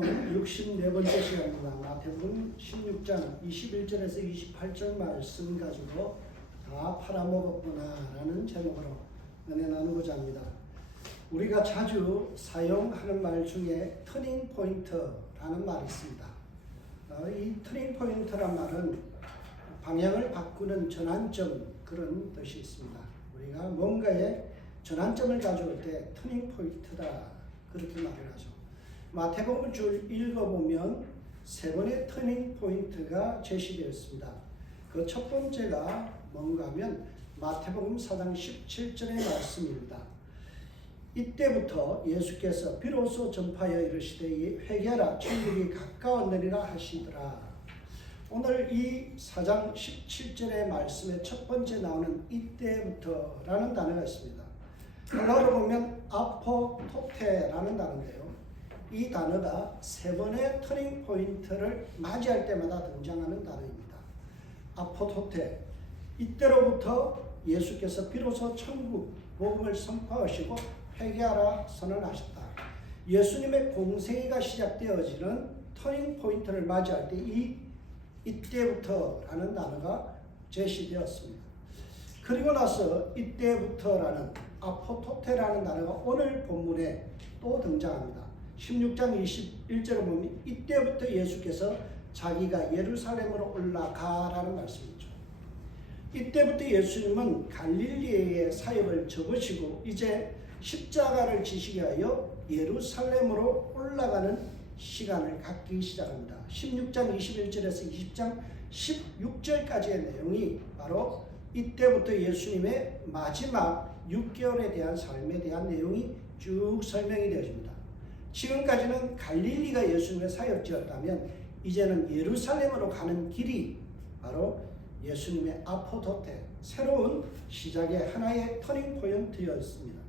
64번째 시간입니다. 마태복음 16장 21절에서 28절 말씀 가지고 다 팔아먹었구나 라는 제목으로 은혜 나누고자 합니다. 우리가 자주 사용하는 말 중에 터닝 포인트라는 말이 있습니다. 이 터닝 포인트란 말은 방향을 바꾸는 전환점, 그런 뜻이 있습니다. 우리가 뭔가에 전환점을 가져올 때 터닝 포인트다, 그렇게 말을 하죠. 마태복음 줄 읽어보면 세 번의 터닝 포인트가 제시되었습니다. 그 첫 번째가 뭔가 하면 마태복음 4장 17절의 말씀입니다. 이때부터 예수께서 비로소 전파하여 이르시되 회개하라 천국이 가까웠느니라 하시더라. 오늘 이 4장 17절의 말씀의 첫 번째 나오는 이때부터라는 단어가 있습니다. 원어로 보면 아포토테라는 단어인데요. 이 단어가 세 번의 터닝 포인트를 맞이할 때마다 등장하는 단어입니다. 아포토테, 이때로부터 예수께서 비로소 천국 복음을 선포하시고 회개하라 선언하셨다. 예수님의 공생애가 시작되어지는 터닝 포인트를 맞이할 때 이때부터라는 단어가 제시되었습니다. 그리고 나서 이때부터라는 아포토테라는 단어가 오늘 본문에 또 등장합니다. 16장 21절을 보면 이때부터 예수께서 자기가 예루살렘으로 올라가라는 말씀이죠. 이때부터 예수님은 갈릴리의 사역을 접으시고 이제 십자가를 지시기 위하여 예루살렘으로 올라가는 시간을 갖기 시작합니다. 16장 21절에서 20장 16절까지의 내용이 바로 이때부터 예수님의 마지막 6개월에 대한 삶에 대한 내용이 쭉 설명이 되어집니다. 지금까지는 갈릴리가 예수님의 사역지였다면 이제는 예루살렘으로 가는 길이 바로 예수님의 아포토테, 새로운 시작의 하나의 터닝 포인트였습니다.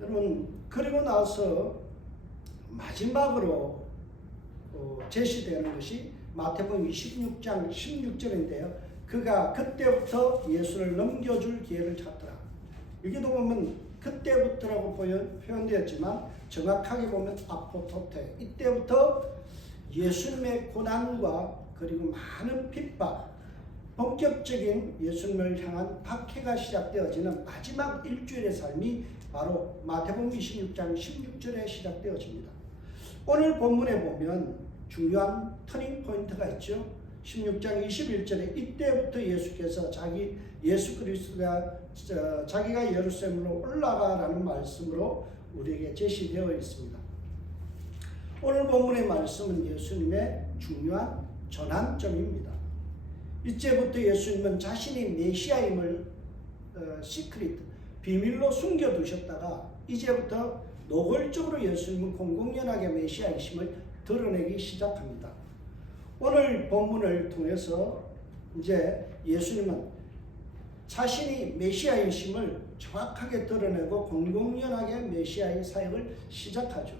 여러분, 그리고 나서 마지막으로 제시되는 것이 마태복음 26장 16절인데요. 그가 그때부터 예수를 넘겨줄 기회를 찾더라. 여기도 보면 그때부터라고 표현되었지만 정확하게 보면 아포토테, 이때부터 예수님의 고난과 그리고 많은 핍박, 본격적인 예수님을 향한 박해가 시작되어지는 마지막 일주일의 삶이 바로 마태복음 26장 16절에 시작되어집니다. 오늘 본문에 보면 중요한 터닝 포인트가 있죠. 16장 21절에 이때부터 예수께서 예수 그리스도가 자기가 예루살렘으로 올라가라는 말씀으로 우리에게 제시되어 있습니다. 오늘 본문의 말씀은 예수님의 중요한 전환점입니다. 이제부터 예수님은 자신이 메시아임을 시크릿, 비밀로 숨겨두셨다가 이제부터 노골적으로 예수님은 공공연하게 메시아이심을 드러내기 시작합니다. 오늘 본문을 통해서 이제 예수님은 자신이 메시아이심을 정확하게 드러내고 공공연하게 메시아의 사역을 시작하죠.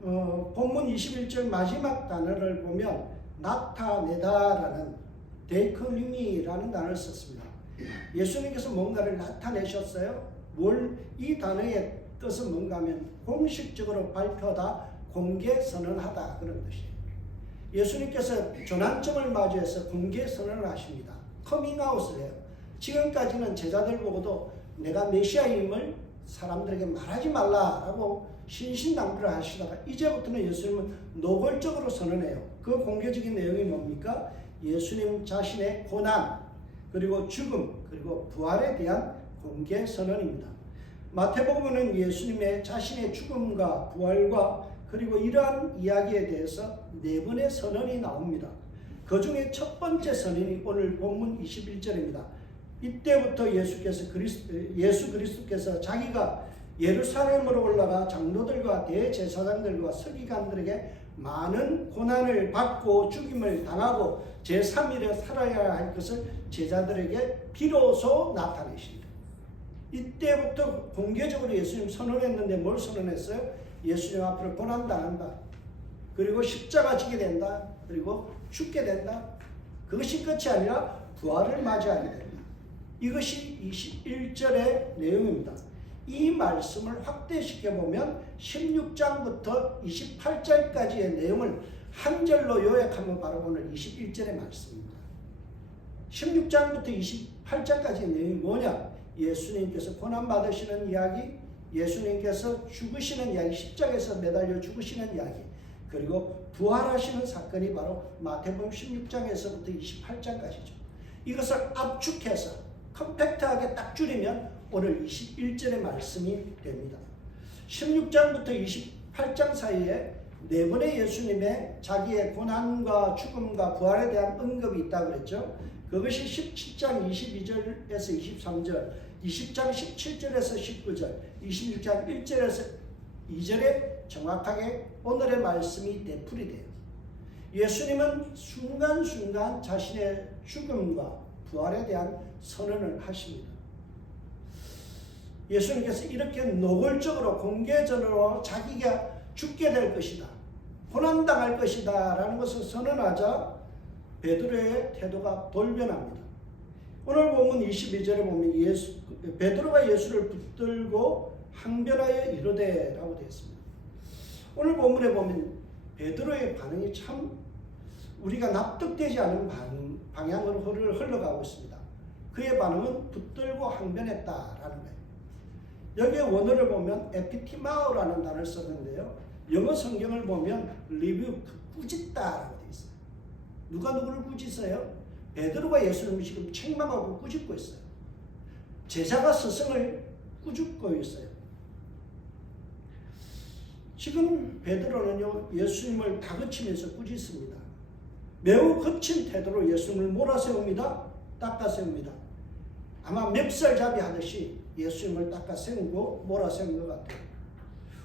본문 21절 마지막 단어를 보면 나타내다라는 데크뉴미라는 단어를 썼습니다. 예수님께서 뭔가를 나타내셨어요. 이 단어의 뜻은 뭔가 하면 공식적으로 발표하다, 공개 선언하다, 그런 뜻이에요. 예수님께서 전환점을 맞이해서 공개 선언을 하십니다. 커밍아웃을 해요. 지금까지는 제자들 보고도 내가 메시아임을 사람들에게 말하지 말라라고 신신당부를 하시다가 이제부터는 예수님은 노골적으로 선언해요. 그 공개적인 내용이 뭡니까? 예수님 자신의 고난, 그리고 죽음, 그리고 부활에 대한 공개 선언입니다. 마태복음은 예수님의 자신의 죽음과 부활과 그리고 이러한 이야기에 대해서 네 번의 선언이 나옵니다. 그 중에 첫 번째 선언이 오늘 본문 21절입니다. 이때부터 예수 그리스도께서 자기가 예루살렘으로 올라가 장로들과 대제사장들과 서기관들에게 많은 고난을 받고 죽임을 당하고 제3일에 살아야 할 것을 제자들에게 비로소 나타내십니다. 이때부터 공개적으로 예수님 선언했는데 뭘 선언했어요? 예수님 앞으로 고난당한다. 그리고 십자가 지게 된다. 그리고 죽게 된다. 그것이 끝이 아니라 부활을 맞이하게 된다. 이것이 21절의 내용입니다. 이 말씀을 확대시켜 보면 16장부터 28절까지의 내용을 한 절로 요약하면 바로 오늘 21절의 말씀입니다. 16장부터 28장까지의 내용이 뭐냐? 예수님께서 고난받으시는 이야기, 예수님께서 죽으시는 이야기, 십자가에서 매달려 죽으시는 이야기, 그리고 부활하시는 사건이 바로 마태복음 16장에서부터 28장까지죠. 이것을 압축해서 컴팩트하게 딱 줄이면 오늘 21절의 말씀이 됩니다. 16장부터 28장 사이에 네 번의 예수님의 자기의 고난과 죽음과 부활에 대한 언급이 있다고 그랬죠. 그것이 17장 22절에서 23절, 20장 17절에서 19절, 26장 1절에서 2절에 정확하게 오늘의 말씀이 되풀이 돼요. 예수님은 순간순간 자신의 죽음과 부활에 대한 선언을 하십니다. 예수님께서 이렇게 노골적으로 공개적으로 자기가 죽게 될 것이다, 고난당할 것이다 라는 것을 선언하자 베드로의 태도가 돌변합니다. 오늘 본문 22절에 보면 베드로가 예수를 붙들고 항변하여 이르되 라고 되어 있습니다. 오늘 본문에 보면 베드로의 반응이 참 우리가 납득되지 않은 방향으로 흘러가고 있습니다. 그의 반응은 붙들고 항변했다라는 거예요. 여기에 원어를 보면 에피티마오라는 단어를 썼는데요. 영어 성경을 보면 리뷰, 꾸짖다라고 되어 있어요. 누가 누구를 꾸짖어요? 베드로가 예수님을 지금 책망하고 꾸짖고 있어요. 제자가 스승을 꾸짖고 있어요. 지금 베드로는요, 예수님을 다그치면서 꾸짖습니다. 매우 거친 태도로 예수님을 몰아세웁니다. 닦아세웁니다. 아마 멱살잡이 하듯이 예수님을 닦아세우고 몰아세운 것 같아요.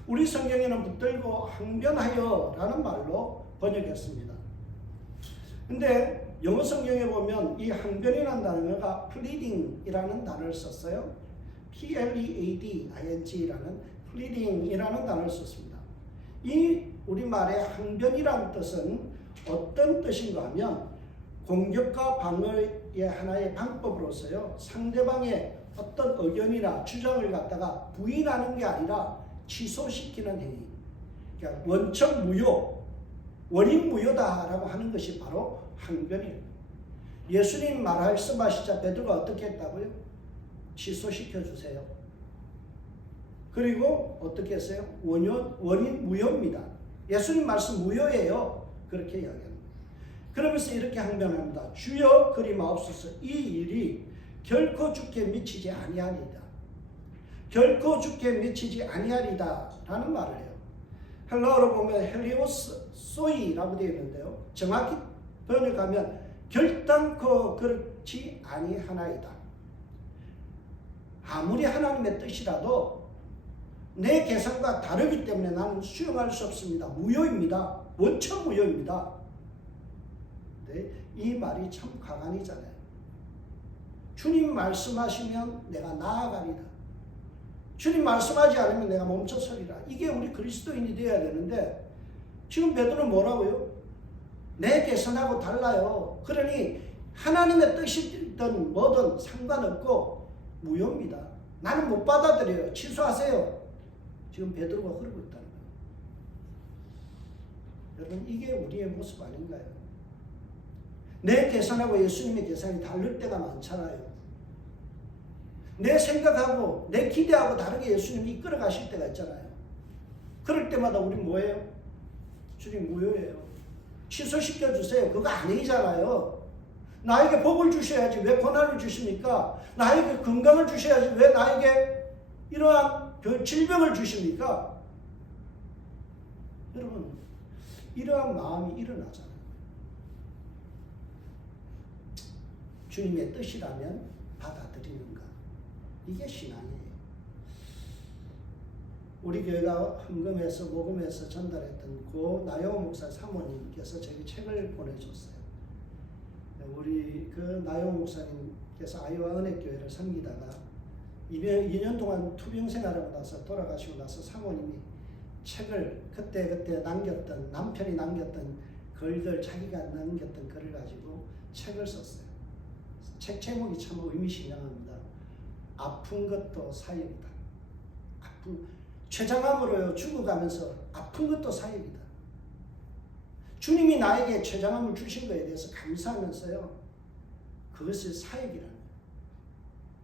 우리 성경에는 붙들고 항변하여 라는 말로 번역했습니다. 근데 영어 성경에 보면 이 항변이라는 단어가 pleading이라는 단어를 썼어요. pleading이라는 pleading이라는 단어를 썼습니다. 이 우리말의 항변이라는 뜻은 어떤 뜻인가 하면 공격과 방어의 하나의 방법으로서요, 상대방의 어떤 의견이나 주장을 갖다가 부인하는 게 아니라 취소시키는 행위, 그러니까 원천 무효, 원인 무효다라고 하는 것이 바로 항변이에요. 예수님 말씀하시자 베드로가 어떻게 했다고요? 취소시켜 주세요. 그리고 어떻게 했어요? 원인 무효입니다. 예수님 말씀 무효예요. 그렇게 이야기합니다. 그러면서 이렇게 항변합니다. 주여 그리 마옵소서. 이 일이 결코 주께 미치지 아니하리다. 결코 주께 미치지 아니하리다 라는 말을 해요. 헬라어로 보면 헬리오소이라고 되어 있는데요. 정확히 번역하면 결단코 그렇지 아니하나이다. 아무리 하나님의 뜻이라도 내 계산과 다르기 때문에 나는 수용할 수 없습니다. 무효입니다. 원천 무효입니다. 네, 이 말이 참 강한이잖아요. 주님 말씀하시면 내가 나아가리라. 주님 말씀하지 않으면 내가 멈춰서리라. 이게 우리 그리스도인이 되어야 되는데 지금 베드로는 뭐라고요? 내 계산하고 달라요. 그러니 하나님의 뜻이든 뭐든 상관없고 무효입니다. 나는 못 받아들여요. 취소하세요. 지금 베드로가 그러고 있다는 거예요. 여러분, 이게 우리의 모습 아닌가요? 내 계산하고 예수님의 계산이 다를 때가 많잖아요. 내 생각하고 내 기대하고 다르게 예수님이 이끌어 가실 때가 있잖아요. 그럴 때마다 우리 뭐예요? 주님 무효예요. 취소시켜 주세요. 그거 아니잖아요. 나에게 복을 주셔야지 왜 고난을 주십니까? 나에게 건강을 주셔야지 왜 나에게 이러한 질병을 주십니까? 여러분, 이러한 마음이 일어나잖아요. 주님의 뜻이라면 받아들이는가? 이게 신앙이에요. 우리 교회가 헌금해서 모금해서 전달했던 고 나영호 목사 사모님께서 저에게 책을 보내줬어요. 우리 그 나영호 목사님께서 아이와 은혜교회를 섬기다가 2년 동안 투병 생활하고 나서 돌아가시고 나서 사모님이 책을 그때 남겼던, 남편이 남겼던 글들, 자기가 남겼던 글을 가지고 책을 썼어요. 책 제목이 참 의미심장합니다. 아픈 것도 사역이다. 아픈 췌장암으로 죽어가면서 아픈 것도 사역이다. 주님이 나에게 췌장암을 주신 것에 대해서 감사하면서요. 그것을 사역이라는 거예요.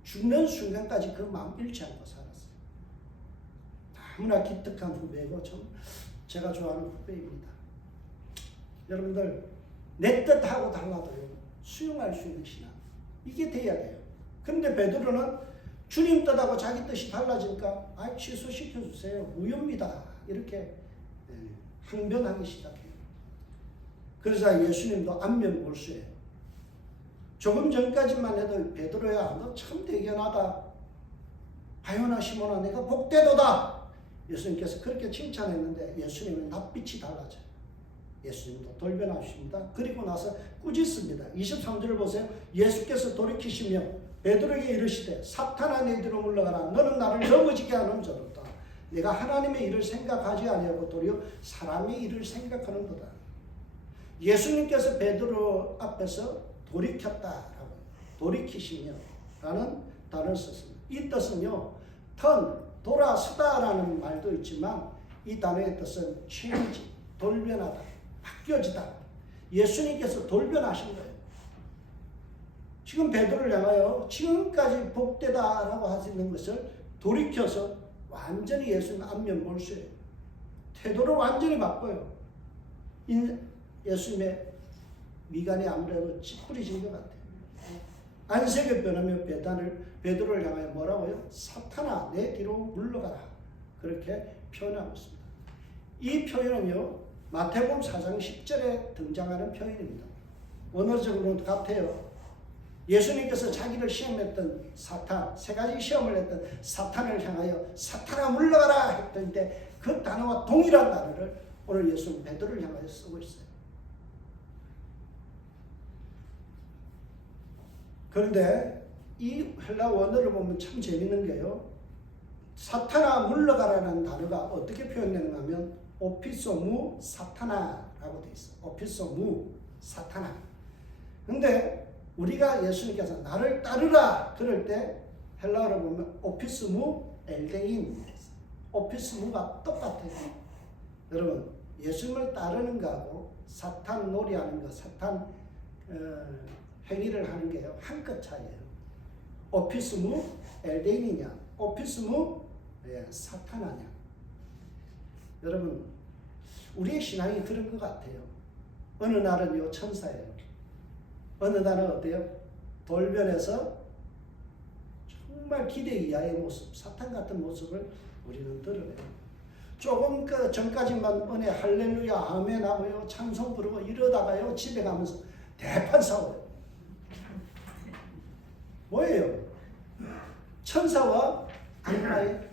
죽는 순간까지 그 마음 잃지 않고 살았어요. 너무나 기특한 후배이고 참 제가 좋아하는 후배입니다. 여러분들 내 뜻하고 달라도요. 수용할 수 있는 신앙. 이게 돼야 돼요. 그런데 베드로는 주님 뜻하고 자기 뜻이 달라지니까 취소시켜 주세요. 무효입니다. 이렇게 항변하기 시작해요. 그러자 예수님도 안면볼수예요. 조금 전까지만 해도 베드로야 너 참 대견하다. 바요나 시몬아 내가 복되도다. 예수님께서 그렇게 칭찬했는데 예수님은 낯빛이 달라져요. 예수님도 돌변하십니다. 그리고 나서 꾸짖습니다. 23절을 보세요. 예수께서 돌이키시며 베드로에게 이르시되 사탄아 내 뒤로 물러가라. 너는 나를 넘어지게 하는 자로다. 내가 하나님의 일을 생각하지 아니하고 도리어 사람의 일을 생각하는도다. 예수님께서 베드로 앞에서 돌이켰다라고 돌이키시며 라는 단어를 썼습니다. 이 뜻은요. 돌아서다라는 말도 있지만 이 단어의 뜻은 change, 돌변하다, 바뀌어지다. 예수님께서 돌변하신 거예요. 지금 베드로를 향하여 지금까지 복되다라고 하시는 것을 돌이켜서 완전히 예수님 안면 몰수예요. 태도를 완전히 바꿔요. 예수님의 미간이 아무래도 찌푸리진 것 같아요. 안색을 변하며 베드로를 향하여 뭐라고요? 사탄아 내 뒤로 물러가라. 그렇게 표현하고 있습니다. 이 표현은요. 마태복음 4장 10절에 등장하는 표현입니다. 원어적으로는 같아요. 예수님께서 자기를 시험했던 사탄, 세 가지 시험을 했던 사탄을 향하여 사탄아 물러가라 했던 때 그 단어와 동일한 단어를 오늘 예수는 베드로를 향하여 쓰고 있어요. 그런데 이 헬라 원어를 보면 참 재밌는 게요. 사탄아 물러가라는 단어가 어떻게 표현되는가 하면 오피소무 사타나라고 되어 있어요. 오피소무 사타나. 근데 우리가 예수님께서 나를 따르라 그럴 때 헬라어로 보면 오피스무 엘데인, 오피스무가 똑같아요. 여러분 예수님을 따르는 거하고 사탄 놀이하는 거, 사탄 행위를 하는 게요 한 끗 차이예요. 오피스무 엘데인이냐, 오피스무 사탄하냐. 여러분 우리의 신앙이 그런 것 같아요. 어느 날은요 천사예요. 어느 날은 어때요? 돌변해서 정말 기대 이하의 모습, 사탄 같은 모습을 우리는 드러내요. 조금 전까지만 은혜 할렐루야 아멘 하고요 찬송 부르고 이러다가요 집에 가면서 대판 싸워요. 뭐예요? 천사와 악마의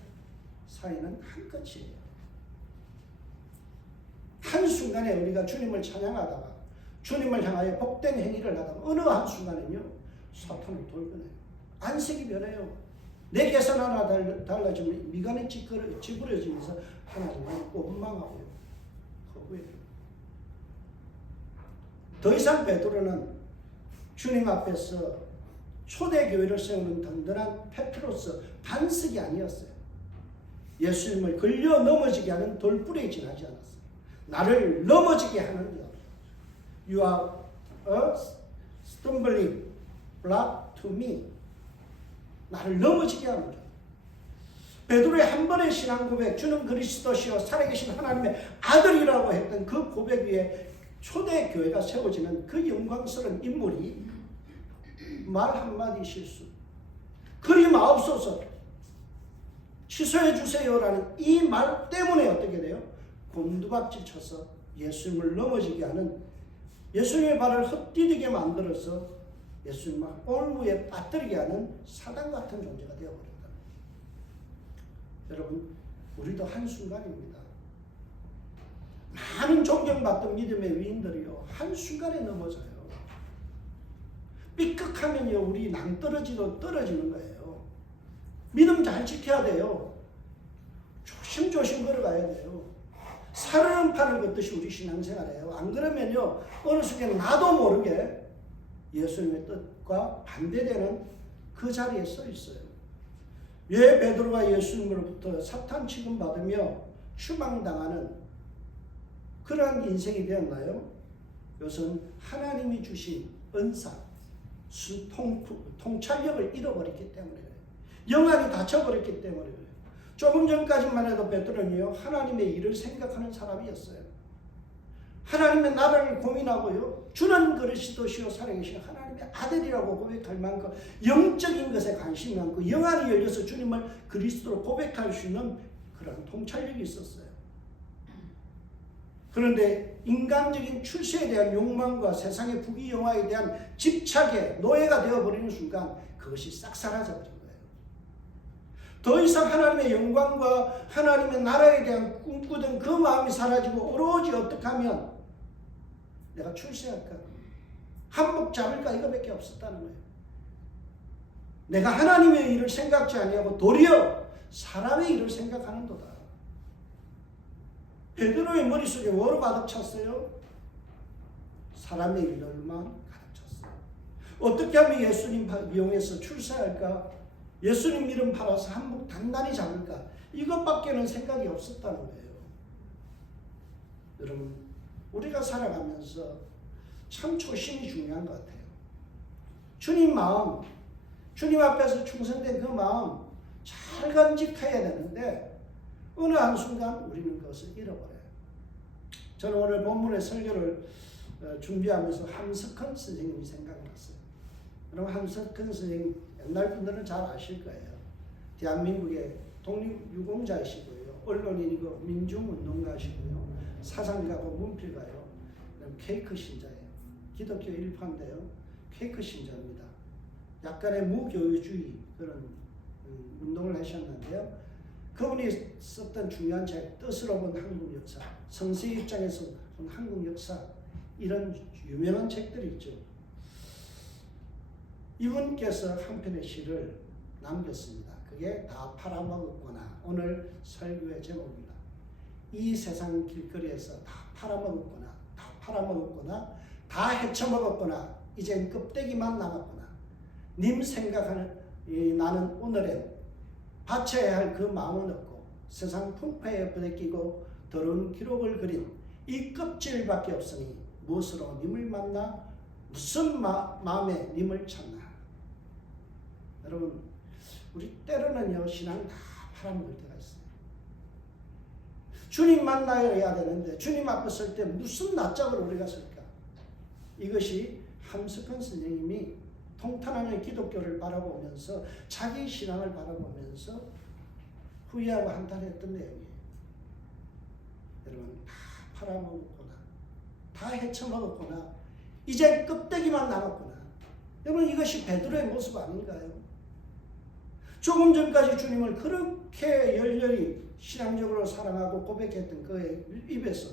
사이는 한 끝이에요. 한순간에 우리가 주님을 찬양하다가 주님을 향하여 복된 행위를 하다가 어느 한순간에는요 사탄을 돌변해요. 안색이 변해요. 내 계산 하나 달라지면 미간이 찌푸려지면서 하나님을 원망하고요. 거부해요. 더 이상 베드로는 주님 앞에서 초대교회를 세우는 든든한 페트로스 반석이 아니었어요. 예수님을 걸려 넘어지게 하는 돌부리에 지나지 않았어요. 나를 넘어지게 하는 것. You are a stumbling block to me. 나를 넘어지게 하는 것. 베드로의 한 번의 신앙 고백, 주는 그리스도시요 살아계신 하나님의 아들이라고 했던 그 고백 위에 초대교회가 세워지는 그 영광스러운 인물이 말 한마디 실수, 그리 마옵소서, 취소해 주세요라는 이 말 때문에 어떻게 돼요? 곤두박질 쳐서 예수님을 넘어지게 하는, 예수님의 발을 헛디디게 만들어서 예수님을 올무에 빠뜨리게 하는 사단 같은 존재가 되어버렸다. 여러분 우리도 한순간입니다. 많은 존경받던 믿음의 위인들이요 한순간에 넘어져요. 삐끗하면요 우리 낭떠러지로 떨어지는 거예요. 믿음 잘 지켜야 돼요. 조심조심 걸어가야 돼요. 살은 판을 걷듯이 우리 신앙생활해요. 안 그러면요 어느 순간 나도 모르게 예수님의 뜻과 반대되는 그 자리에 서 있어요. 왜 베드로가 예수님으로부터 사탄 취급받으며 추방당하는 그러한 인생이 되었나요? 이것은 하나님이 주신 은사, 통찰력을 잃어버렸기 때문에 그래요. 영안이 닫혀버렸기 때문에 그래요. 조금 전까지만 해도 베드로는요, 하나님의 일을 생각하는 사람이었어요. 하나님의 나라를 고민하고요, 주는 그리스도시요 살아계신 하나님의 아들이라고 고백할 만큼 영적인 것에 관심이 많고 영안이 열려서 주님을 그리스도로 고백할 수 있는 그런 통찰력이 있었어요. 그런데 인간적인 출세에 대한 욕망과 세상의 부귀영화에 대한 집착에 노예가 되어버리는 순간 그것이 싹 사라져버린 거예요. 더 이상 하나님의 영광과 하나님의 나라에 대한 꿈꾸던 그 마음이 사라지고 오로지 어떻게 하면 내가 출세할까? 한몫 잡을까? 이거밖에 없었다는 거예요. 내가 하나님의 일을 생각지 아니하고 도리어 사람의 일을 생각하는도다. 베드로의 머릿속에 뭐로 가득 찼어요? 사람의 일들만 가득 찼어요. 어떻게 하면 예수님 이용해서 출세할까? 예수님 이름 팔아서 한몫 단단히 잡을까? 이것밖에는 생각이 없었다는 거예요. 여러분, 우리가 살아가면서 참 초심이 중요한 것 같아요. 주님 마음, 주님 앞에서 충성된 그 마음 잘 간직해야 되는데 어느 한순간 우리는 그것을 잃어버려요. 저는 오늘 본문의 설교를 준비하면서 함석헌 선생님이 생각났어요. 그럼 함석헌 선생님 옛날 분들은 잘 아실 거예요. 대한민국의 독립유공자이시고요. 언론인이고 민중운동가시고요. 사상가고 문필가요. 케이크 신자예요. 기독교 일파인데요. 케이크 신자입니다. 약간의 무교회주의 그런 운동을 하셨는데요. 그분이 썼던 중요한 책, 뜻으로 본 한국 역사, 성세 입장에서 본 한국 역사, 이런 유명한 책들이 있죠. 이분께서 한 편의 시를 남겼습니다. 그게 다 팔아먹었구나. 오늘 설교의 제목입니다. 이 세상 길거리에서 다 팔아먹었구나. 다 팔아먹었구나. 다 헤쳐먹었구나. 이젠 껍데기만 남았구나. 님 생각하는 나는 오늘엔 바쳐야 할 그 마음은 없고 세상 풍파에 부대끼고 더러운 기록을 그린 이 껍질밖에 없으니 무엇으로 님을 만나 무슨 마음에 님을 찾나. 여러분, 우리 때로는요 신앙 다 팔아먹을 때가 있어요. 주님 만나야 되는데 주님 앞에 설 때 무슨 낯짝을 우리가 설까. 이것이 함석헌 선생님이 통탄하는 기독교를 바라보면서 자기 신앙을 바라보면서 후회하고 한탄했던 내용이에요. 여러분, 다 팔아먹었구나. 다 헤쳐먹었구나. 이제 껍데기만 남았구나. 여러분, 이것이 베드로의 모습 아닌가요? 조금 전까지 주님을 그렇게 열렬히 신앙적으로 사랑하고 고백했던 그의 입에서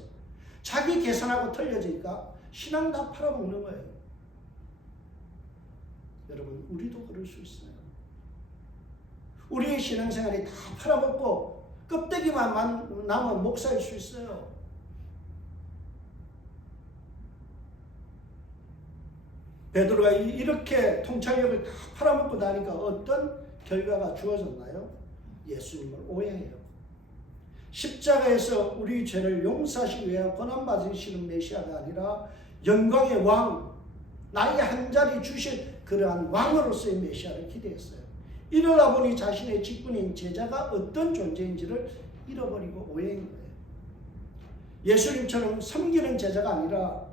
자기 계산하고 틀려지니까 신앙 다 팔아먹는 거예요. 여러분, 우리도 그럴 수 있어요. 우리의 신앙생활이 다 팔아먹고 껍데기만 남은 목사일 수 있어요. 베드로가 이렇게 통찰력을 다 팔아먹고 나니까 어떤 결과가 주어졌나요? 예수님을 오해해요. 십자가에서 우리 죄를 용서하시기 위해 고난받으시는 메시아가 아니라 영광의 왕, 나의 한 자리 주실 그러한 왕으로서의 메시아를 기대했어요. 이러다 보니 자신의 직분인 제자가 어떤 존재인지를 잃어버리고 오해한 거예요. 예수님처럼 섬기는 제자가 아니라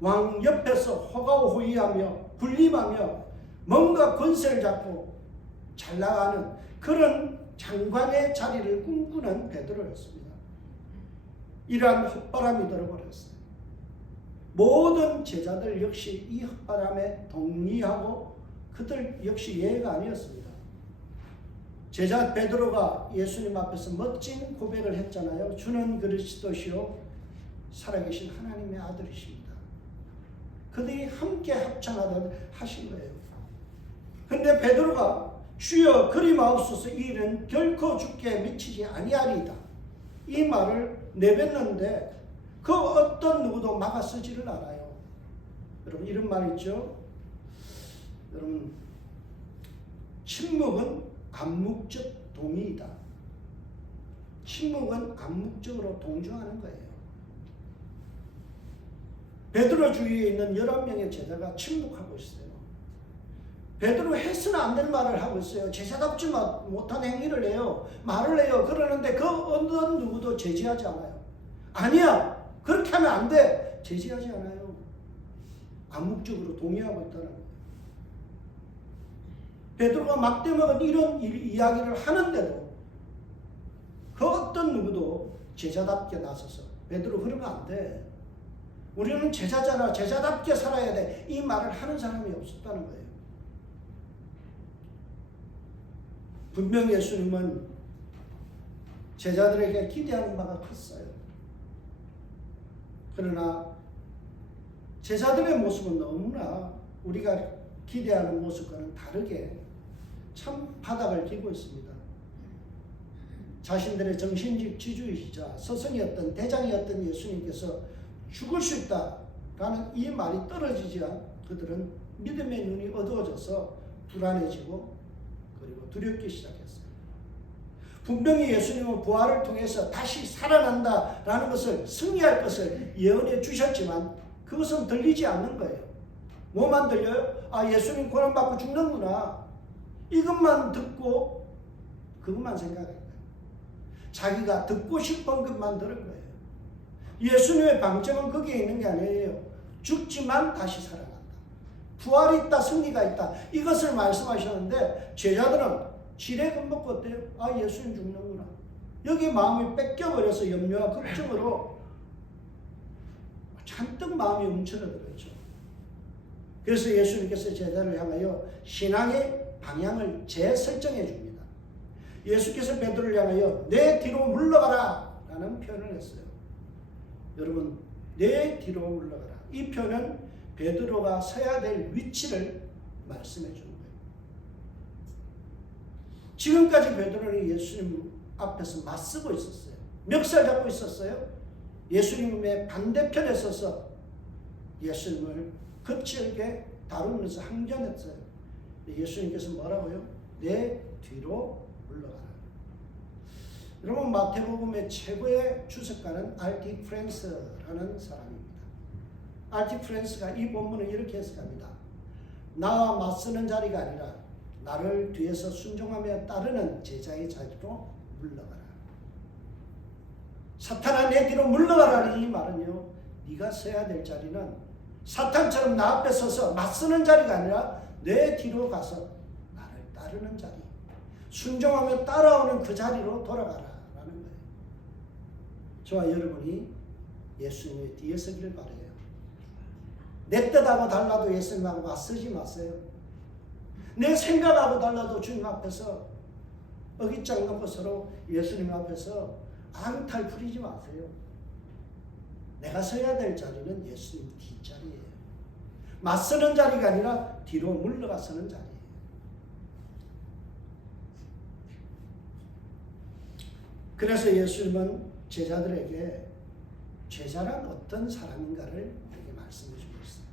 왕 옆에서 호가호위하며 군림하며 뭔가 권세를 잡고 잘 나가는 그런 장관의 자리를 꿈꾸는 베드로였습니다. 이러한 헛바람이 들어버렸어요. 모든 제자들 역시 이 헛바람에 동의하고 그들 역시 예외가 아니었습니다. 제자 베드로가 예수님 앞에서 멋진 고백을 했잖아요. 주는 그리스도시요 살아계신 하나님의 아들이십니다. 그들이 함께 합창하던 하신 거예요. 근데 베드로가 주여 그리 마옵소서 이 일은 결코 주께 미치지 아니하리이다. 이 말을 내뱉는데 그 어떤 누구도 막아 쓰지를 않아요. 여러분, 이런 말 있죠. 여러분, 침묵은 암묵적 동의이다. 침묵은 암묵적으로 동조하는 거예요. 베드로 주위에 있는 11명의 제자가 침묵하고 있어요. 베드로 해서는 안 될 말을 하고 있어요. 제자답지 못한 행위를 해요. 말을 해요. 그러는데 그 어느 누구도 제지하지 않아요. 아니야, 그렇게 하면 안 돼. 제지하지 않아요. 암묵적으로 동의하고 있다는 거예요. 베드로가 막대먹은 이런 이야기를 하는데도 그 어떤 누구도 제자답게 나서서 베드로 그러면 안 돼. 우리는 제자잖아. 제자답게 살아야 돼. 이 말을 하는 사람이 없었다는 거예요. 분명히 예수님은 제자들에게 기대하는 바가 컸어요. 그러나 제자들의 모습은 너무나 우리가 기대하는 모습과는 다르게 참 바닥을 기고 있습니다. 자신들의 정신적 지주이시자 스승이었던 대장이었던 예수님께서 죽을 수 있다라는 이 말이 떨어지자 그들은 믿음의 눈이 어두워져서 불안해지고 그리고 두렵기 시작했어요. 분명히 예수님은 부활을 통해서 다시 살아난다라는 것을 승리할 것을 예언해 주셨지만 그것은 들리지 않는 거예요. 뭐만 들려요? 아, 예수님 고난받고 죽는구나. 이것만 듣고 그것만 생각해요. 자기가 듣고 싶은 것만 들은 거예요. 예수님의 방점은 거기에 있는 게 아니에요. 죽지만 다시 살아난다. 부활이 있다, 승리가 있다. 이것을 말씀하셨는데 제자들은 지레 겁먹고 어때요? 아, 예수님 죽는구나. 여기 마음이 뺏겨버려서 염려와 걱정으로 잔뜩 마음이 움츠러들었죠. 그래서 예수님께서 제자를 향하여 신앙의 방향을 재설정해 줍니다. 예수께서 베드로를 향하여 내 뒤로 물러가라 라는 표현을 했어요. 여러분, 내 뒤로 물러가라. 이 표현은 베드로가 서야 될 위치를 말씀해 주는 거예요. 지금까지 베드로는 예수님 앞에서 맞서고 있었어요. 멱살 잡고 있었어요. 예수님의 반대편에 서서 예수님을 거칠게 다루면서 항전했어요. 예수님께서 뭐라고요? 내 뒤로 물러가라. 여러분, 마태복음의 최고의 주석가는 R.T. 프랜스라는 사람입니다. R.T. 프랜스가 이 본문을 이렇게 해석합니다. 나와 맞서는 자리가 아니라 나를 뒤에서 순종하며 따르는 제자의 자리로 물러가라. 사탄아, 내 뒤로 물러가라는 이 말은요, 네가 서야 될 자리는 사탄처럼 나 앞에 서서 맞서는 자리가 아니라 내 뒤로 가서 나를 따르는 자리, 순종하며 따라오는 그 자리로 돌아가라 라는 거예요. 저와 여러분이 예수님의 뒤에 서기를 바라요. 내 뜻하고 달라도 예수님하고 맞서지 마세요. 내 생각하고 달라도 주님 앞에서 어깃장 놓고 서로 예수님 앞에서 앙탈 부리지 마세요. 내가 서야 될 자리는 예수님 뒷자리예요. 맞서는 자리가 아니라 뒤로 물러가 서는 자리예요. 그래서 예수님은 제자들에게 제자란 어떤 사람인가를 이렇게 말씀해 주고 있어요.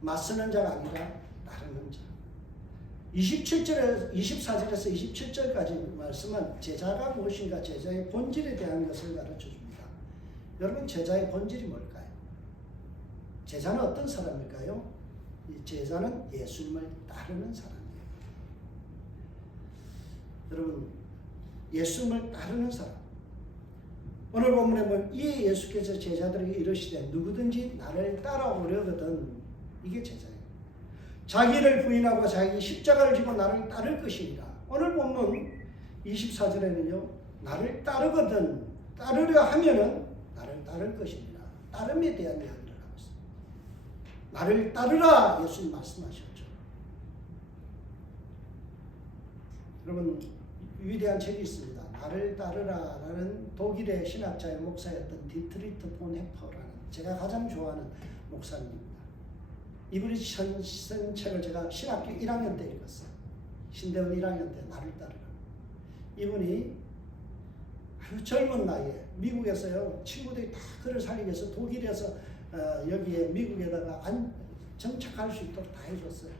맞서는 자가 아니라 따르는 자. 24절에서 27절까지 말씀은 제자가 무엇인가, 제자의 본질에 대한 것을 가르쳐 줍니다. 여러분, 제자의 본질이 뭘까요? 제자는 어떤 사람일까요? 제자는 예수님을 따르는 사람이에요. 여러분, 예수님을 따르는 사람. 오늘 본문에 보면 이 예수께서 제자들에게 이르시되 누구든지 나를 따라오려거든, 이게 제자예요. 자기를 부인하고 자기 십자가를 지고 나를 따를 것이니라. 오늘 본문 24절에는요, 나를 따르거든, 따르려 하면은 나를 따를 것이니라. 따름에 대한 이야기를 하고 있습니다. 나를 따르라 예수님 말씀하셨죠. 여러분, 위대한 책이 있습니다. 나를 따르라라는 독일의 신학자의 목사였던 디트리트 본 헤퍼라는, 제가 가장 좋아하는 목사님입니다. 이분이 쓴 책을 제가 신학교 1학년 때 읽었어요. 신대원 1학년 때 나를 따르라. 이분이 아주 젊은 나이에 미국에서요, 친구들이 다 그를 살리기 위해서 독일에서 여기에 미국에다가 정착할 수 있도록 다 해줬어요.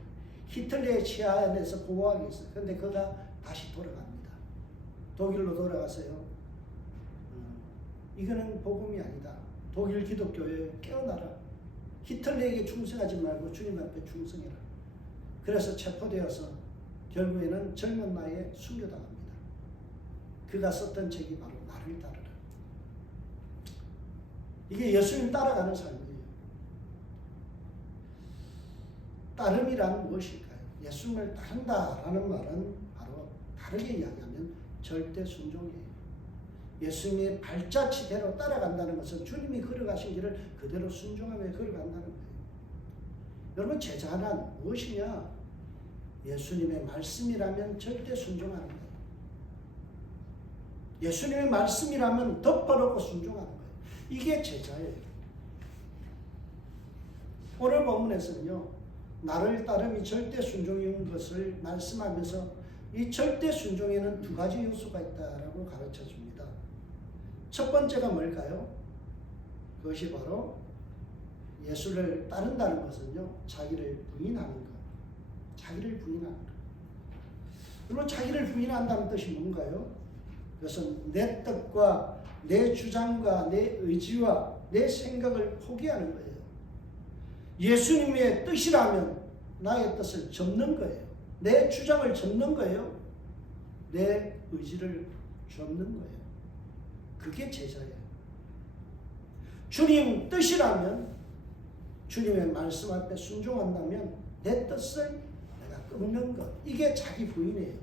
히틀러의 치하 안에서 보호하기 있어요. 그런데 그가 다시 돌아갑니다. 독일로 돌아가서요. 이거는 복음이 아니다. 독일 기독교에 깨어나라. 히틀러에게 충성하지 말고 주님 앞에 충성해라. 그래서 체포되어서 결국에는 젊은 나이에 순교당합니다. 그가 썼던 책이 바로 나를 따르라. 이게 예수님 따라가는 삶이에요. 따름이란 무엇일까요? 예수님을 따른다라는 말은 바로 다르게 이야기하면 절대 순종이에요. 예수님의 발자취대로 따라간다는 것은 주님이 걸어가신 길을 그대로 순종하며 걸어간다는 거예요. 여러분, 제자는 무엇이냐? 예수님의 말씀이라면 절대 순종하는 거예요. 예수님의 말씀이라면 덮어놓고 순종하는 거예요. 이게 제자예요. 오늘 본문에서는요, 나를 따름이 절대 순종인 것을 말씀하면서 이 절대 순종에는 두 가지 요소가 있다라고 가르쳐 줍니다. 첫 번째가 뭘까요? 그것이 바로 예수를 따른다는 것은요, 자기를 부인하는 것. 자기를 부인하는 것. 그리고 자기를 부인한다는 뜻이 뭔가요? 그것은 내 뜻과 내 주장과 내 의지와 내 생각을 포기하는 거예요. 예수님의 뜻이라면 나의 뜻을 접는 거예요. 내 주장을 접는 거예요. 내 의지를 접는 거예요. 그게 제자예요. 주님 뜻이라면, 주님의 말씀 앞에 순종한다면 내 뜻을 내가 끊는 것. 이게 자기 부인이에요.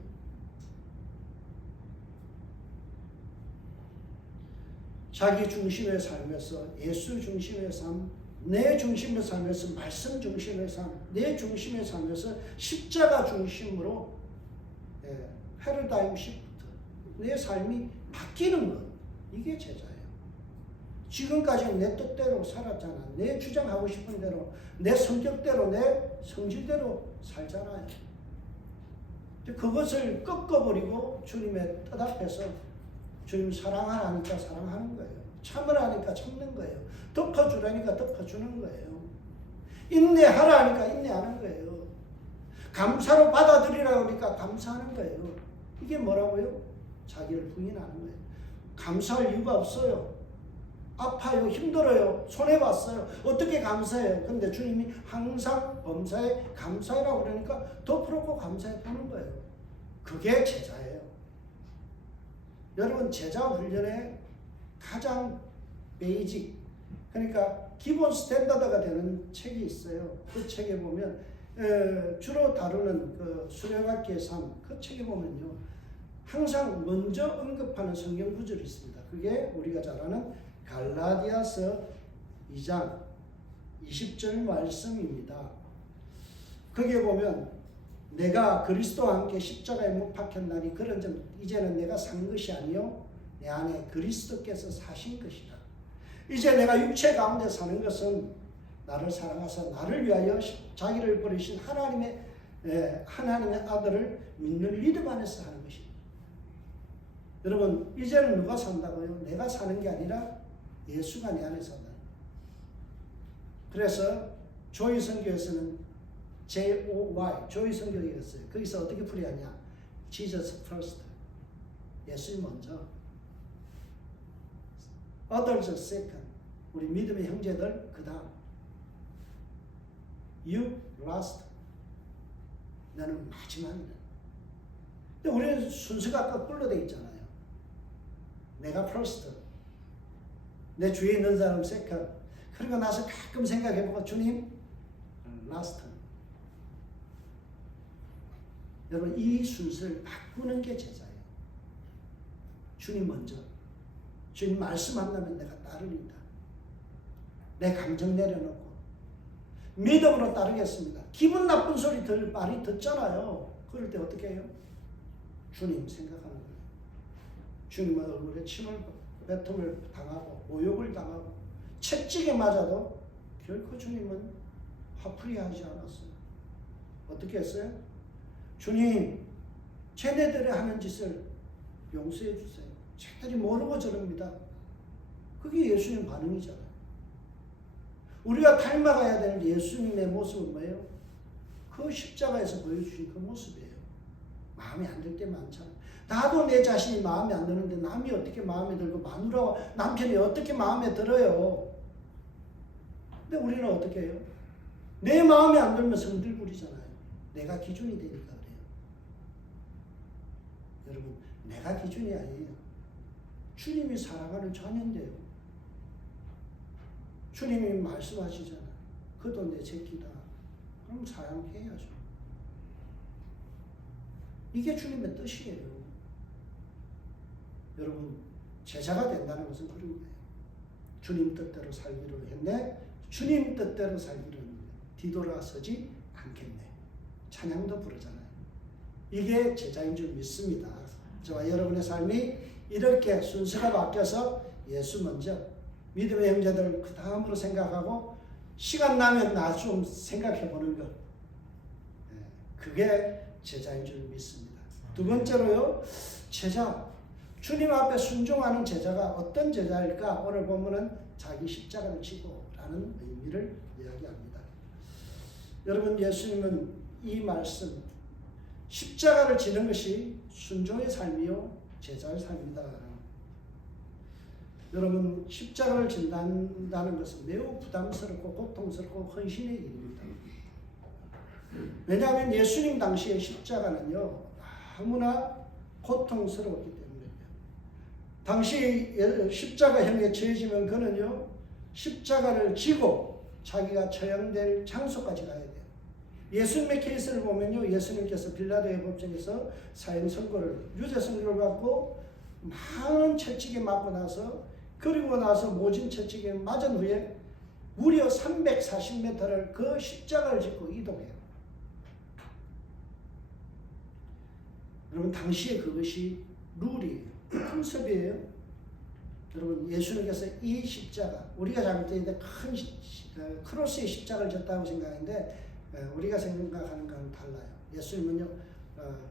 자기 중심의 삶에서 예수 중심의 삶, 내 중심의 삶에서 말씀 중심의 삶, 내 중심의 삶에서 십자가 중심으로 패러다임 시프트, 내 삶이 바뀌는 것. 이게 제자예요. 지금까지는 내 뜻대로 살았잖아. 내 주장하고 싶은 대로, 내 성격대로, 내 성질대로 살잖아요. 그것을 꺾어버리고 주님의 뜻 앞에서 주님 사랑하니까 사랑하는 거예요. 참으라니까 참는 거예요. 덮어주라니까 덮어주는 거예요. 인내하라니까 인내하는 거예요. 감사로 받아들이라고 하니까 감사하는 거예요. 이게 뭐라고요? 자기를 부인하는 거예요. 감사할 이유가 없어요. 아파요, 힘들어요, 손해봤어요. 어떻게 감사해요? 근데 주님이 항상 범사에 감사해라고 그러니까 덮어놓고 감사해 보는 거예요. 그게 제자예요. 여러분, 제자 훈련의 가장 베이직, 그러니까 기본 스탠다드가 되는 책이 있어요. 그 책에 보면 주로 다루는 그 수레바퀴의 삶, 그 책에 보면요, 항상 먼저 언급하는 성경 구절이 있습니다. 그게 우리가 잘 아는 갈라디아서 2장 20절 말씀입니다. 거기에 보면 내가 그리스도와 함께 십자가에 못 박혔나니 그런즉 이제는 내가 산 것이 아니요 내 안에 그리스도께서 사신 것이다. 이제 내가 육체 가운데 사는 것은 나를 사랑하사 나를 위하여 자기를 버리신 하나님의 아들을 믿는 믿음 안에서 하는 것입니다. 여러분, 이제는 누가 산다고요? 내가 사는 게 아니라 예수가 내 안에 산다. 그래서 조이 선교에서는 J-O-Y, 조이 선교였어요. 거기서 어떻게 풀이하냐? Jesus first. 예수님 먼저. Others second. 우리 믿음의 형제들 그 다음. You last. 나는 마지막이다. 근데 우리는 순서가 거꾸로 되어 있잖아요. 내가 first. 내 주위에 있는 사람 second. 그러고 나서 가끔 생각해보고 주님 last. 여러분, 이 순서를 바꾸는 게 제자예요. 주님 먼저. 주님 말씀한다면 내가 따르리다. 내 감정 내려놓고 믿음으로 따르겠습니다. 기분 나쁜 소리 많이 듣잖아요. 그럴 때 어떻게 해요? 주님 생각하는 거예요. 주님의 얼굴에 침을 뱉음을 당하고 모욕을 당하고 채찍에 맞아도 결코 주님은 화풀이하지 않았어요. 어떻게 했어요? 주님, 쟤네들이 하는 짓을 용서해 주세요. 쟤들이 모르고 저럽니다. 그게 예수님 반응이잖아요. 우리가 닮아가야 될 예수님의 모습은 뭐예요? 그 십자가에서 보여주신 그 모습이에요. 마음에 안 들 때 많잖아요. 나도 내 자신이 마음에 안 드는데 남이 어떻게 마음에 들고 마누라와 남편이 어떻게 마음에 들어요. 근데 우리는 어떻게 해요? 내 마음에 안 들면 성질 부리잖아요. 내가 기준이 되니까 그래요. 여러분, 내가 기준이 아니에요. 주님이 사랑하는 자녀인데요. 주님이 말씀하시잖아요. 그도 내 새끼다. 그럼 사랑해야죠. 이게 주님의 뜻이에요. 여러분, 제자가 된다는 것은 그런 거예요. 주님 뜻대로 살기로 했네. 주님 뜻대로 살기로 했네. 뒤돌아서지 않겠네. 찬양도 부르잖아요. 이게 제자인 줄 믿습니다. 저와 여러분의 삶이 이렇게 순서가 바뀌어서 예수 먼저, 믿음의 형제들 그 다음으로 생각하고 시간 나면 나 좀 생각해 보는 것. 그게 제자인 줄 믿습니다. 두 번째로요, 제자. 주님 앞에 순종하는 제자가 어떤 제자일까? 오늘 보면은 자기 십자가를 지고 라는 의미를 이야기합니다. 여러분, 예수님은 이 말씀, 십자가를 지는 것이 순종의 삶이요 제자의 삶이다. 여러분, 십자가를 진다는 것은 매우 부담스럽고 고통스럽고 헌신의 일입니다. 왜냐하면 예수님 당시의 십자가는요 너무나 고통스러웠기 때문에. 당시 십자가형에 처해지면 그는요 십자가를 지고 자기가 처형될 장소까지 가야 돼요. 예수님의 케이스를 보면요, 예수님께서 빌라도의 법정에서 사형 선고를, 유죄 선고를 받고 많은 채찍에 맞고 나서, 그리고 나서 모진 채찍에 맞은 후에 무려 340m를 그 십자가를 짚고 이동해요. 여러분, 당시에 그것이 룰이에요. 풍습이에요. 여러분, 예수님께서 이 십자가, 우리가 잘못되는데 큰 크로스의 십자가를 졌다고 생각하는데 우리가 생각하는 거는 달라요. 예수님은요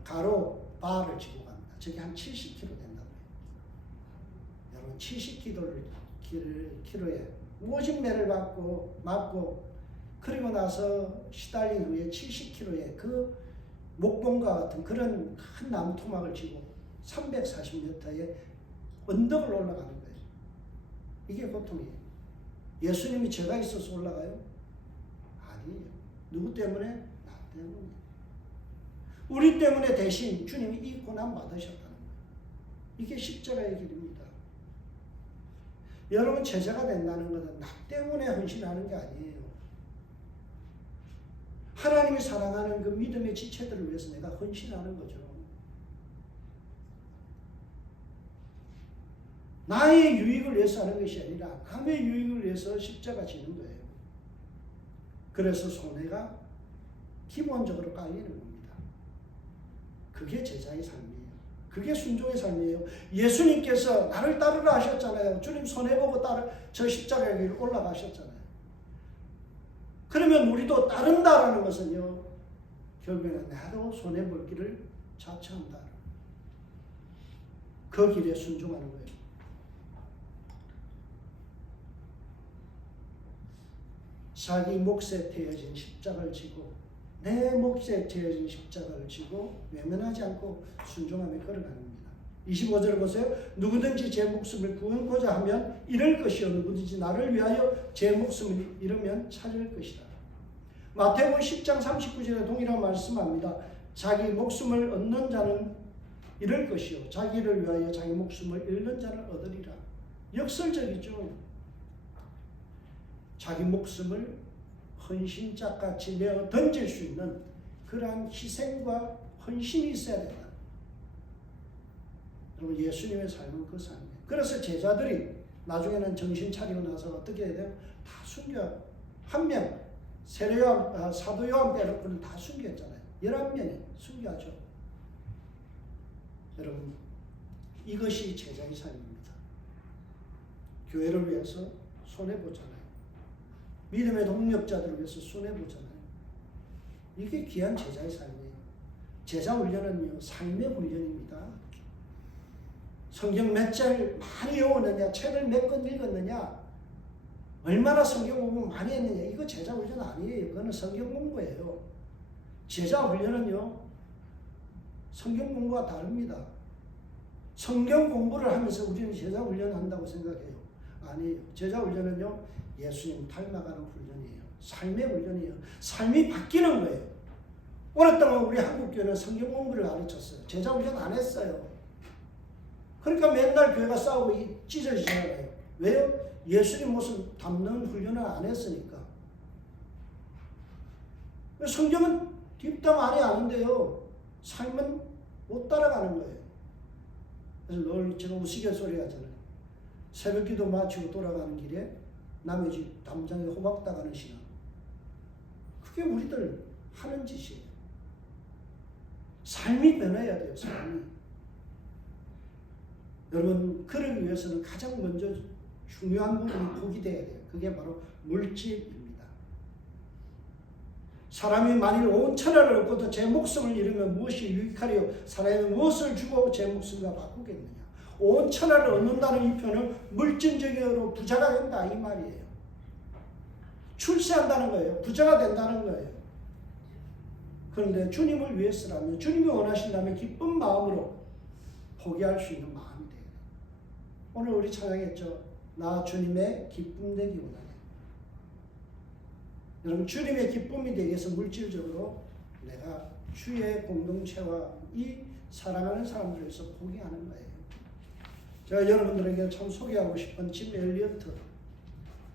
가로 바를 지고 갑니다. 저게 한 70km 된다고 해요. 여러분, 70km에 모진매를 맞고 그리고 나서 시달린 후에 70km의 그 목봉과 같은 그런 큰 나무 토막을 지고 340m의 언덕을 올라가는 거예요. 이게 고통이에요. 예수님이 죄가 있어서 올라가요? 아니에요. 누구 때문에? 나 때문에. 우리 때문에 대신 주님이 이 고난 받으셨다는 거예요. 이게 십자가의 길입니다. 여러분, 제자가 된다는 것은 나 때문에 헌신하는 게 아니에요. 하나님이 사랑하는 그 믿음의 지체들을 위해서 내가 헌신하는 거죠. 나의 유익을 위해서 하는 것이 아니라 남의 유익을 위해서 십자가 지는 거예요. 그래서 손해가 기본적으로 깔리는 겁니다. 그게 제자의 삶이에요. 그게 순종의 삶이에요. 예수님께서 나를 따르라 하셨잖아요. 주님 손해보고 저 십자가의 길을 올라가셨잖아요. 그러면 우리도 따른다라는 것은요, 결국에는 나도 손해볼 길을 자처한다. 그 길에 순종하는 거예요. 자기 몫에 태워진 십자가를 지고, 내 몫에 태워진 십자가를 지고 외면하지 않고 순종하며 걸어가는 겁니다. 25절을 보세요. 누구든지 제 목숨을 구원고자 하면 잃을 것이요 누구든지 나를 위하여 제 목숨을 잃으면 찾을 것이다. 마태복음 10장 39절에 동일한 말씀합니다. 자기 목숨을 얻는 자는 잃을 것이요 자기를 위하여 자기 목숨을 잃는 자는 얻으리라. 역설적이죠. 자기 목숨을 헌신짝같이 내어 던질 수 있는 그러한 희생과 헌신이 있어야 된다. 여러분, 예수님의 삶은 그 삶이에요. 그래서 제자들이 나중에는 정신 차리고 나서 어떻게 해야 돼요? 다 숨겨요. 한 명, 사도 요한 빼놓고는 다 숨겼잖아요. 11명이 숨겨하죠. 여러분, 이것이 제자의 삶입니다. 교회를 위해서 손해보잖아요. 믿음의 동력자들을 위해서 손해보잖아요. 이게 귀한 제자의 삶이에요. 제자 훈련은요, 삶의 훈련입니다. 성경 몇 절 많이 외웠느냐, 책을 몇 권 읽었느냐, 얼마나 성경 공부 많이 했느냐, 이거 제자 훈련 아니에요. 그거는 성경 공부예요. 제자 훈련은요, 성경 공부와 다릅니다. 성경 공부를 하면서 우리는 제자 훈련한다고 생각해요. 아니에요. 제자 훈련은요, 예수님 닮아가는 훈련이에요. 삶의 훈련이에요. 삶이 바뀌는 거예요. 오랫동안 우리 한국교회는 성경 공부를 가르쳤어요. 제자 훈련 안 했어요. 그러니까 맨날 교회가 싸우고 찢어지잖아요. 왜요? 예수님 모습 담는 훈련을 안 했으니까. 성경은 뒷담 안에 아는데요, 삶은 못 따라가는 거예요. 그래서 늘 제가 우스갯소리 하잖아요. 새벽기도 마치고 돌아가는 길에 남의 집 담장에 호박 따가는 신앙. 그게 우리들 하는 짓이에요. 삶이 변해야 돼요. 삶이. 여러분, 그러기 위해서는 가장 먼저 중요한 부분이 포기돼야 돼요. 그게 바로 물질입니다. 사람이 만일 온 천하를 얻고도 제 목숨을 잃으면 무엇이 유익하리요? 사람이 무엇을 주고 제 목숨과 바꾸겠느냐? 온 천하를 얻는다는 이 표현은 물질적으로 부자가 된다 이 말이에요. 출세한다는 거예요. 부자가 된다는 거예요. 그런데 주님을 위해서라면, 주님이 원하신다면 기쁜 마음으로 포기할 수 있는 마음이 돼요. 오늘 우리 찬양했죠. 나 주님의 기쁨 되기 원하네. 여러분, 주님의 기쁨이 되기 위해서 물질적으로 내가 주의 공동체와 이 사랑하는 사람들을 위해서 포기하는 거예요. 제가 여러분들에게 참 소개하고 싶은 짐 엘리어트,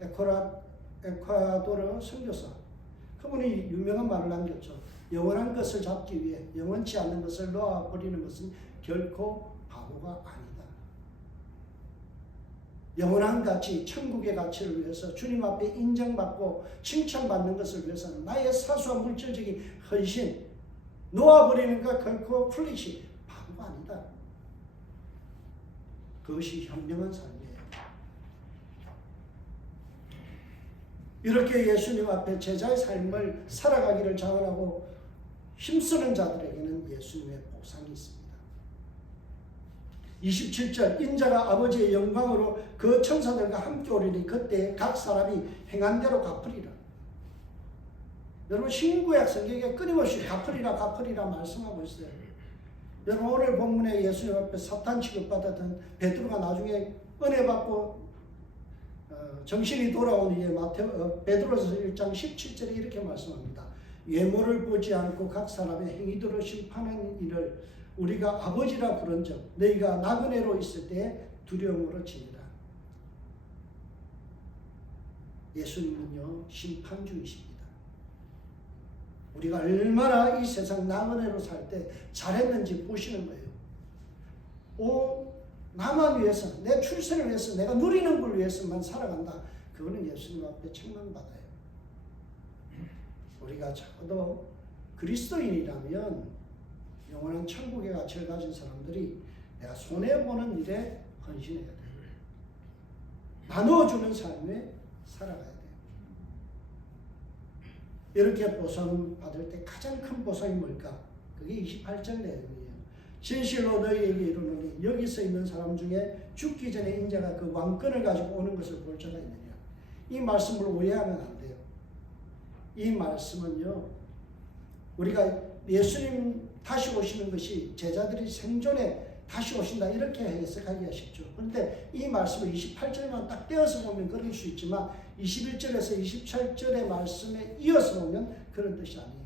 에콰도르 선교사. 그분이 유명한 말을 남겼죠. 영원한 것을 잡기 위해 영원치 않는 것을 놓아버리는 것은 결코 바보가 아니다. 영원한 가치, 천국의 가치를 위해서 주님 앞에 인정받고 칭찬받는 것을 위해서는 나의 사소한 물질적인 헌신, 놓아버리는 것 결코 플리시, 바보가 아니다. 그것이 현명한 삶이에요. 이렇게 예수님 앞에 제자의 삶을 살아가기를 자원하고 힘쓰는 자들에게는 예수님의 보상이 있습니다. 27절, 인자가 아버지의 영광으로 그 천사들과 함께 오리니 그때 각 사람이 행한 대로 갚으리라. 여러분, 신구약 성경에 끊임없이 갚으리라 말씀하고 있어요. 여러분, 오늘 본문에 예수님 앞에 사탄 취급받았던 베드로가 나중에 은혜 받고 정신이 돌아온 이에 베드로서 1장 17절에 이렇게 말씀합니다. 외모를 보지 않고 각 사람의 행위대로 심판하는 일을 우리가 아버지라 부른즉 너희가 나그네로 있을 때 두려움으로 지니라. 예수님은요, 심판주이십니다. 우리가 얼마나 이 세상 나그네로 살 때 잘했는지 보시는 거예요. 나만 위해서, 내 출세를 위해서, 내가 누리는 걸 위해서만 살아간다. 그거는 예수님 앞에 책망받아요. 우리가 적어도 그리스도인이라면 영원한 천국의 가치를 가진 사람들이 내가 손해보는 일에 헌신해야 돼요. 나누어주는 삶에 살아가야 돼요. 이렇게 보상 받을 때 가장 큰 보상이 뭘까? 그게 28절 내용이에요. 진실로 너희에게 이르노니 여기서 있는 사람 중에 죽기 전에 인자가 그 왕권을 가지고 오는 것을 볼 자가 있느냐. 이 말씀을 오해하면 안 돼요. 이 말씀은요, 우리가 예수님 다시 오시는 것이 제자들이 생존에 다시 오신다 이렇게 해석하기가 쉽죠. 그런데 이 말씀을 28절만 딱 떼어서 보면 그럴 수 있지만 21절에서 27절의 말씀에 이어서 보면 그런 뜻이 아니에요.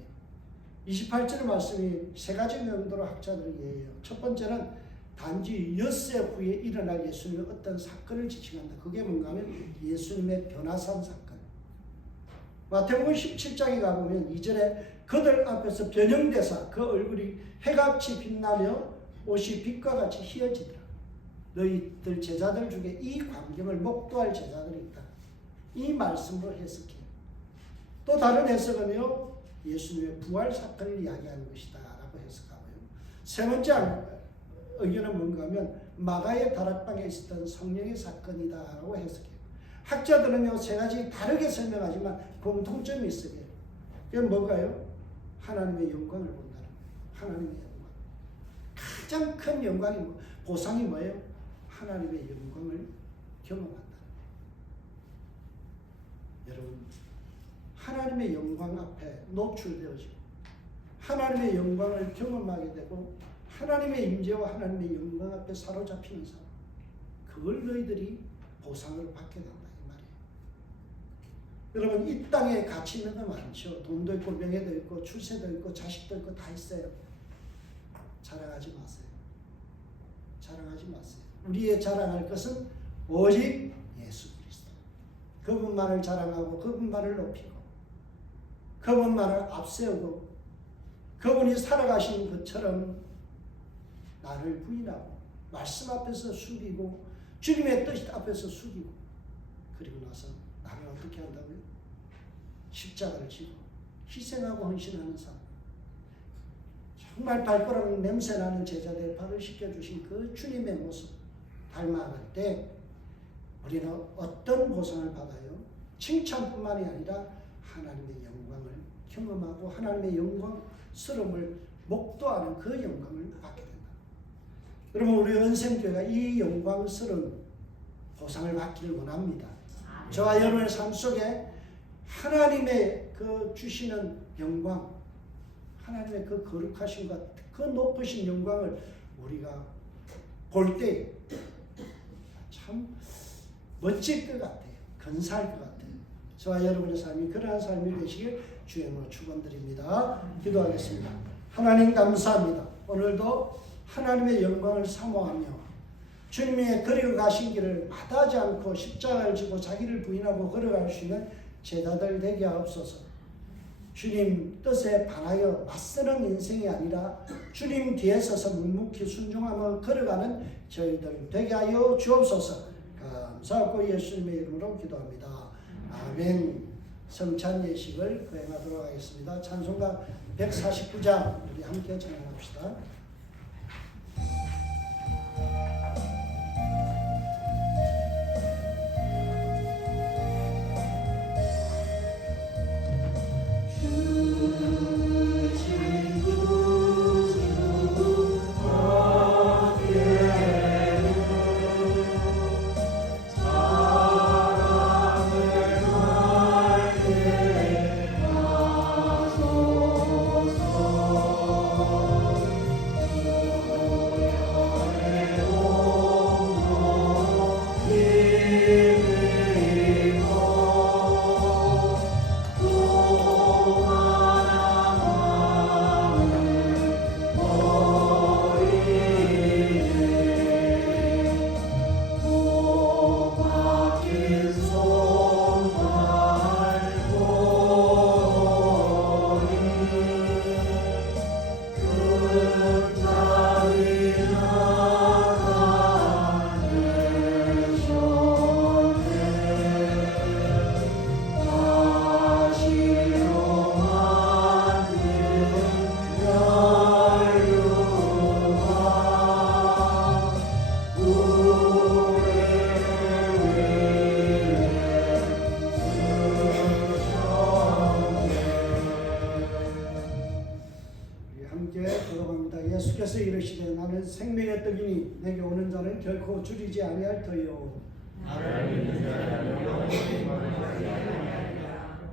28절 말씀이 세 가지 명도로 학자들이 이해해요. 첫 번째는 단지 엿새 후에 일어날 예수님의 어떤 사건을 지칭한다. 그게 뭔가 하면 예수님의 변화산 사건. 마태복음 17장에 가보면 2절에 그들 앞에서 변형되사 그 얼굴이 해같이 빛나며 옷이 빛과 같이 희어지더라. 너희들 제자들 중에 이 광경을 목도할 제자들이 있다. 이 말씀으로 해석해요. 또 다른 해석은요, 예수님의 부활 사건을 이야기하는 것이다 라고 해석하고요. 세 번째 의견은 뭔가 하면 마가의 다락방에 있었던 성령의 사건이다 라고 해석해요. 학자들은요, 세 가지 다르게 설명하지만 공통점이 있어요. 그게 뭔가요? 하나님의 영광을 본다는 거예요. 하나님의 영광. 가장 큰 영광이 보상이 뭐예요? 하나님의 영광을 경험한다. 여러분, 하나님의 영광 앞에 노출되어지고 하나님의 영광을 경험하게 되고 하나님의 임재와 하나님의 영광 앞에 사로잡히는 사람, 그걸 너희들이 보상을 받게 된다 이 말이에요. 여러분, 이 땅에 가치 있는 거 많죠. 돈도 있고 명예도 있고 출세도 있고 자식도 있고 다 있어요. 자랑하지 마세요. 자랑하지 마세요. 우리의 자랑할 것은 오직 예수 그리스도. 그분만을 자랑하고 그분만을 높이고 그분만을 앞세우고 그분이 살아가신 것처럼 나를 부인하고 말씀 앞에서 숙이고 주님의 뜻 앞에서 숙이고, 그리고 나서 나를 어떻게 한다고요? 십자가를 지고 희생하고 헌신하는 삶. 정말 발가락 냄새나는 제자들 발을 씻겨주신 그 주님의 모습 닮아갈 때 우리는 어떤 보상을 받아요? 칭찬뿐만이 아니라 하나님의 영광을 경험하고 하나님의 영광스러움을 목도하는 그 영광을 받게 된다. 여러분, 우리 은샘교회가 이 영광스러운 보상을 받기를 원합니다. 저와 여러분의 삶 속에 하나님의 그 주시는 영광, 하나님의 그 거룩하심과 그 높으신 영광을 우리가 볼 때 참 멋질 것 같아요. 근사할 것 같아요. 저와 여러분의 삶이 그러한 삶이 되시길 주의 이름으로 축원드립니다. 기도하겠습니다. 하나님 감사합니다. 오늘도 하나님의 영광을 사모하며 주님의 걸어가신 길을 마다하지 않고 십자가를 지고 자기를 부인하고 걸어갈 수 있는 제자들 되게 하옵소서. 주님 뜻에 반하여 맞서는 인생이 아니라 주님 뒤에 서서 묵묵히 순종하며 걸어가는 저희들 되게 하여 주옵소서. 감사하고 예수님의 이름으로 기도합니다. 아멘. 성찬 예식을 거행하도록 하겠습니다. 찬송가 149장 우리 함께 찬양합시다. 예수께서 이르시되 나는 생명의 떡이니 내게 오는 자는 결코 줄이지 아니할 터요.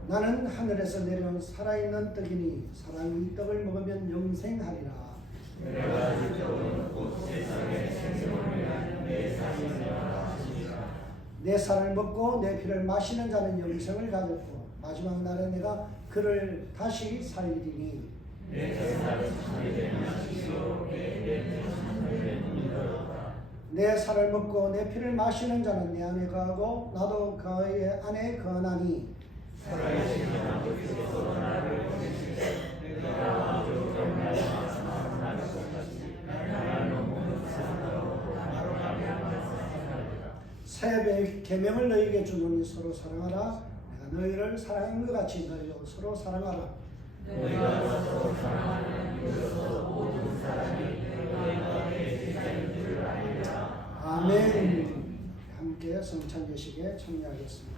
나는 하늘에서 내려온 살아있는 떡이니 사람이 이 떡을 먹으면 영생하리라. 내 살을 먹고 내 피를 마시는 자는 영생을 가졌고 마지막 날에 내가 그를 다시 살리리니 내 살을 먹고 내 피를 마시는 자는 내 안에 거하고 나도 그의 안에 거하나니 새 계명을 너희에게 주노니 서로 사랑하라. 내가 너희를 사랑한 것 같이 너희도 서로 사랑하라. 너희가 서로 사랑하는 이로써 모든 사람이 너희가 내 제자인 줄 알리라. 아멘. 함께 성찬 예식에 참여하겠습니다.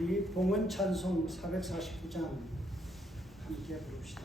우리 봉헌 찬송 449장 함께 부릅시다.